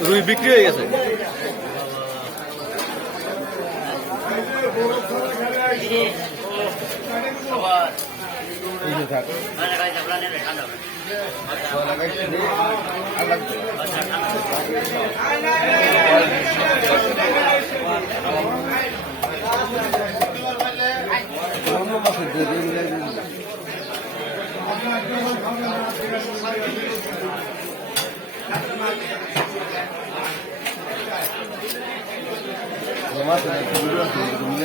রুই বিক্রি হয়ে গেছে Yeah. বুঝে থাক Gracias.